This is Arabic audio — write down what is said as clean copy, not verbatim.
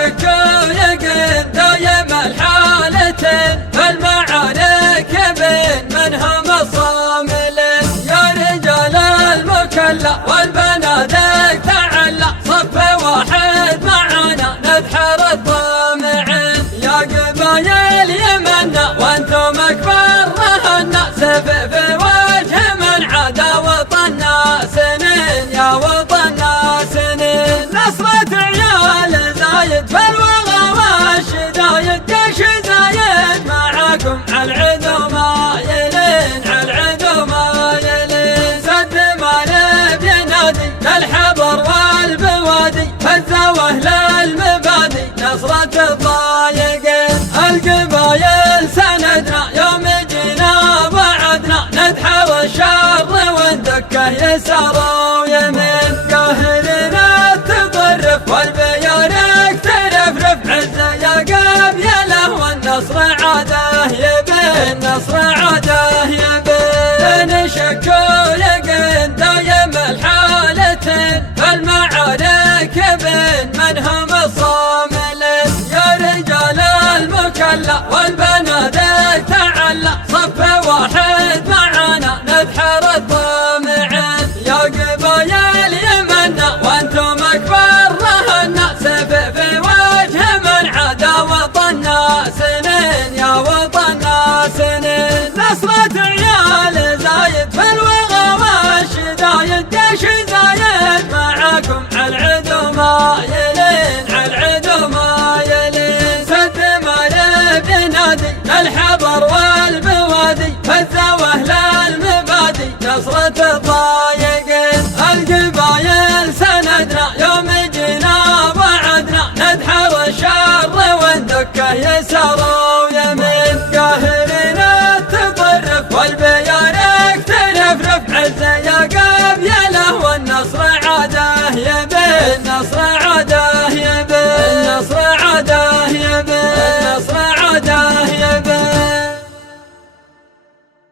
شك ويقين دايم الحالتين فالمعارك بين من هم الصاملين يا رجال المكلا والبنادق تعلى صف واحد معنا نذحر الطامعين يا قبايل يمنا وانتم اكبر رهنا سيف في وجه من عدا وطننا سنين يا وطننا سنين نصرة عيال زايد في الوغى والشدايد جيش زايد معاكم عالعدو مايلين عالعدو مايلين سد مالب ينادي للحبر والبوادي فزوا اهل المبادي نصرة الضايقين القبايل سندنا يوم جينا وعدنا ندحر الشر وندكه يسار ويمين قاهرنا تطرف والبيارك ترفرف عزه يا قبيله والنصر عاده يبين نصر عاده يبين شك ويقين دايم الحالتين فالمعارك بين من هم الصاملين يا رجال المكلا والبنادق تعلى صف واحد معنا نذحر الطامعين يا قبايل يمنا وانتم اكبر رهنا سيف في وجه من عدا وطننا سنين يا وطننا سنين نصرة عيال زايد في الوغى والشدايد جيش زايد معاكم عالعدو مايلين عالعدو مايلين سد مالب ينادي للحبر والبوادي فالزاوية